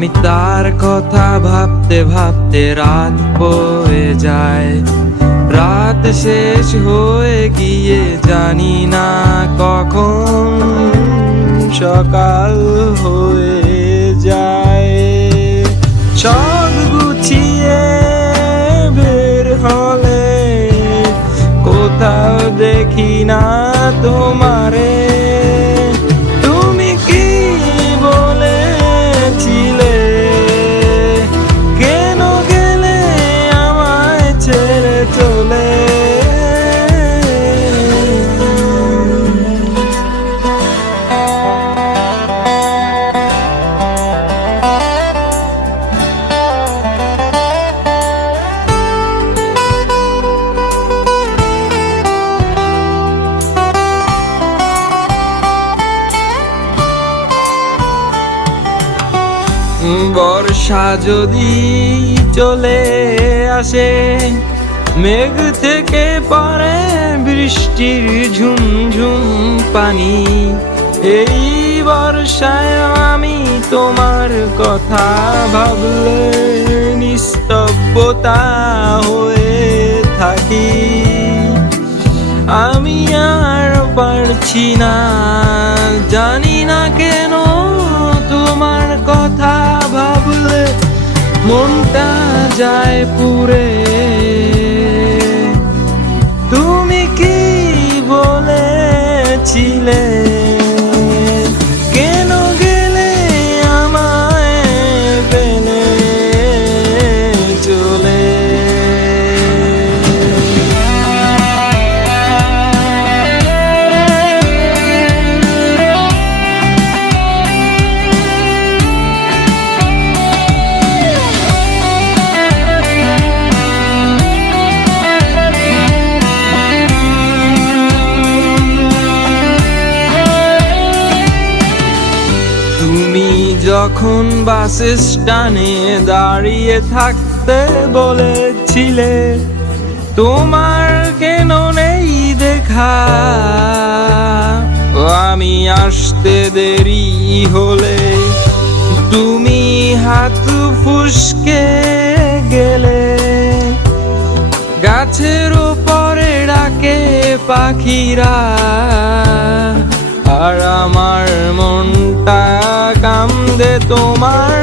আমি তার কথা ভাবতে ভাবতে রাত বয়ে যায়। রাত শেষ হয়ে গিয়ে জানি না কখন সকাল হয়ে যায়। সব গুছিয়ে বের হলে কোথাও দেখি না তোমারে। তুমি কি বলেছিলে, কেন গেলে আমায় ছেড়ে চলে? বর্ষা যদি চলে আসে, মেঘ থেকে পড়ে বৃষ্টির ঝুমঝুম পানি। এই বর্ষায় আমি তোমার কথা ভাবলে নিস্তব্ধতা হয়ে থাকি। আমি আর পারছি না, জানি না কেন তোমার কথা ভাবলে মনটা যায় পুড়ে। তুমি কি বলেছিলে, কেন গেলে আমায় ফেলে চলে? যখন বাস স্ট্যান্ডে দাঁড়িয়ে থাকতে বলেছিলে, তোমার কেন নেই দেখা? আমি আসতে দেরি হলে তুমি হাত ফুসকে গেলে। গাছের উপরে ডাকে পাখিরা, আর আমার মনটা কান্দে তোমার